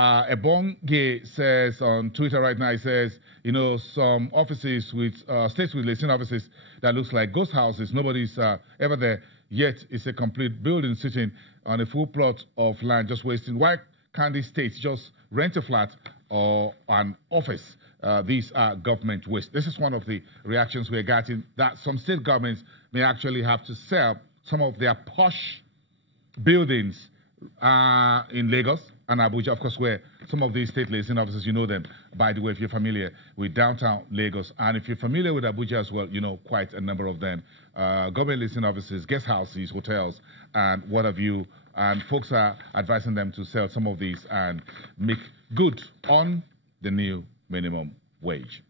Ebonge says on Twitter right now, he says, you know, some offices with states with listing offices that looks like ghost houses. Nobody's ever there, yet it's a complete building sitting on a full plot of land, just wasting. Why can't these states just rent a flat or an office? These are government waste. This is one of the reactions we're getting, that some state governments may actually have to sell some of their posh buildings in Lagos and Abuja, of course, where some of these state liaison offices, you know them, by the way, if you're familiar with downtown Lagos. And if you're familiar with Abuja as well, you know quite a number of them. Government liaison offices, guest houses, hotels, and what have you. And folks are advising them to sell some of these and make good on the new minimum wage.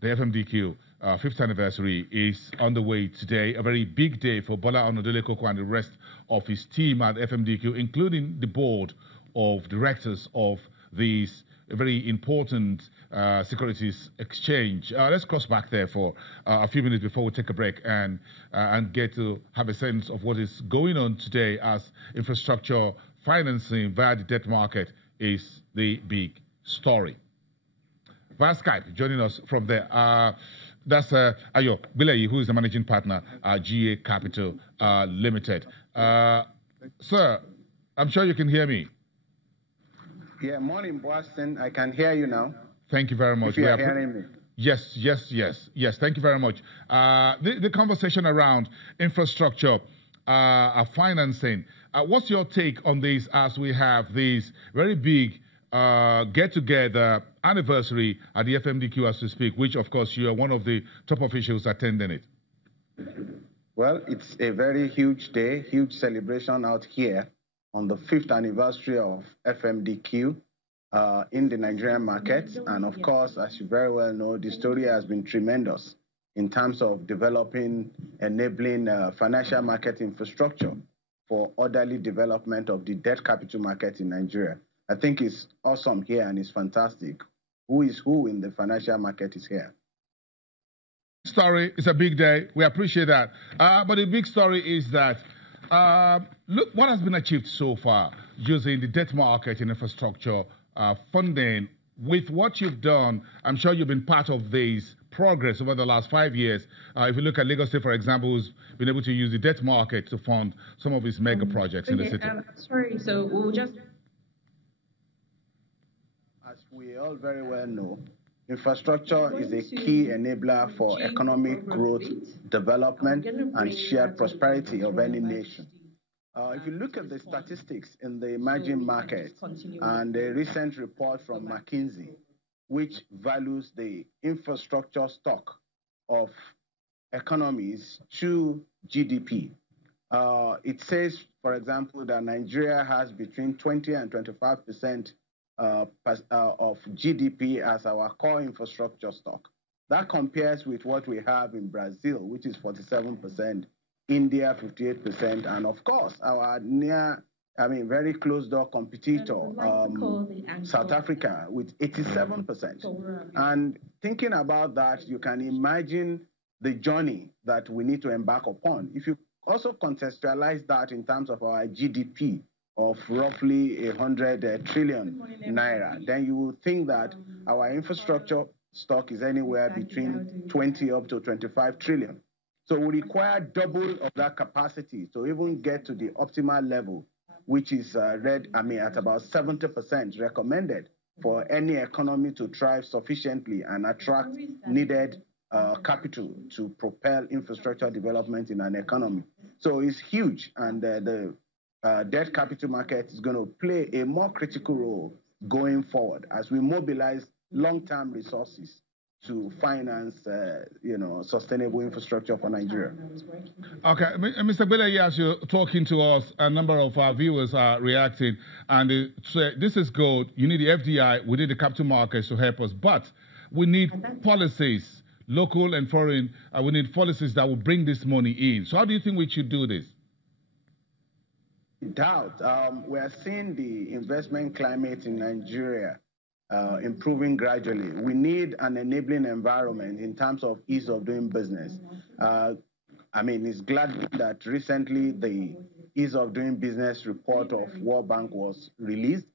The FMDQ 5th anniversary is on the way today, a very big day for Bola Onodele Koko and the rest of his team at FMDQ, including the board of directors of these very important securities exchange. Let's cross back there for a few minutes before we take a break and get to have a sense of what is going on today, as infrastructure financing via the debt market is the big story. Via Skype, joining us from there. That's Ayo Bileyi, who is the managing partner at GA Capital Limited. Sir, I'm sure you can hear me. Yeah, morning, Boston. I can hear you now. Thank you very much. If you are hearing me. Yes. Thank you very much. The conversation around infrastructure financing. What's your take on this as we have these very big get-together anniversary at the FMDQ as we speak, which, of course, you are one of the top officials attending it? Well, it's a very huge day, huge celebration out here on the 5th anniversary of FMDQ in the Nigerian market. And, of course, as you very well know, the story has been tremendous in terms of developing, enabling financial market infrastructure for orderly development of the debt capital market in Nigeria. I think it's awesome here and it's fantastic. Who is who in the financial market is here. Story, it's a big day. We appreciate that. But the big story is that, look what has been achieved so far using the debt market and infrastructure funding. With what you've done, I'm sure you've been part of this progress over the last 5 years. If you look at Lagos State, for example, who's been able to use the debt market to fund some of its mega projects in the city. Sorry, so we'll just... As we all very well know, infrastructure is a key enabler for economic growth, development, and shared prosperity of any nation. If you look at the statistics in the emerging markets and a recent report from McKinsey, which values the infrastructure stock of economies to GDP, it says, for example, that Nigeria has between 20 and 25% of GDP as our core infrastructure stock. That compares with what we have in Brazil, which is 47%, India 58%, and of course our very close door competitor, South Africa, with 87%. And thinking about that, you can imagine the journey that we need to embark upon. If you also contextualize that in terms of our GDP of roughly 100 trillion naira, then you will think that our infrastructure stock is anywhere between 20 up to 25 trillion. So we require double of that capacity to even get to the optimal level, which is at about 70% recommended for any economy to thrive sufficiently and attract needed capital to propel infrastructure development in an economy. So it's huge, and the debt capital market is going to play a more critical role going forward as we mobilize long-term resources to finance, sustainable infrastructure for Nigeria. Okay, Mr. Bileyi, as you're talking to us, a number of our viewers are reacting, and they say, this is good. You need the FDI, we need the capital markets to help us, but we need policies, local and foreign. We need policies that will bring this money in. So how do you think we should do this? Doubt. We are seeing the investment climate in Nigeria improving gradually. We need an enabling environment in terms of ease of doing business. It's glad that recently the ease of doing business report of World Bank was released,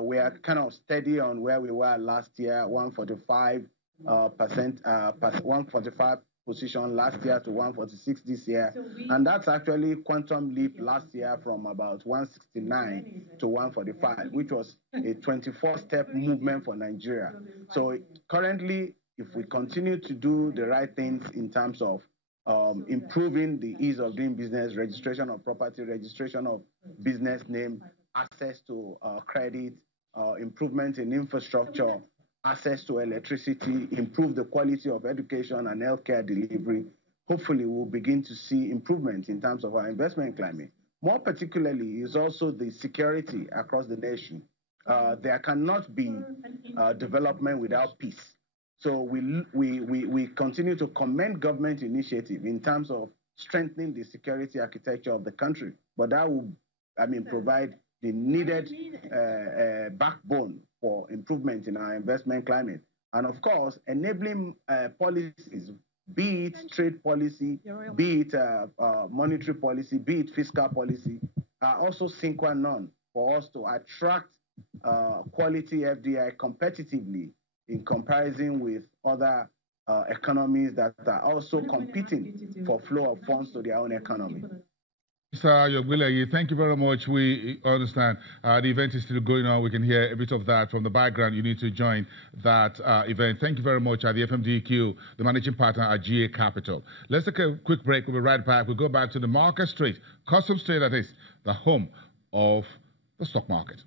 We are kind of steady on where we were last year, 145%, 145 position last year to 146 this year. And that's actually quantum leap last year from about 169 to 145, which was a 24-step movement for Nigeria. So currently, if we continue to do the right things in terms of improving the ease of doing business, registration of property, registration of business name, access to credit, improvement in infrastructure, access to electricity, improve the quality of education and healthcare delivery, hopefully we'll begin to see improvement in terms of our investment climate. More particularly is also the security across the nation. There cannot be development without peace. So we continue to commend government initiative in terms of strengthening the security architecture of the country. But that will, provide the needed backbone for improvement in our investment climate. And of course, enabling policies, be it trade policy, be it monetary policy, be it fiscal policy, are also sine qua non for us to attract quality FDI competitively in comparison with other economies that are also competing for flow of funds to their own economy. Mr. Yogbile, thank you very much. We understand the event is still going on. We can hear a bit of that from the background. You need to join that event. Thank you very much at the FMDQ, the managing partner at GA Capital. Let's take a quick break. We'll be right back. We'll go back to the Market Street, Custom Street, that is the home of the stock market.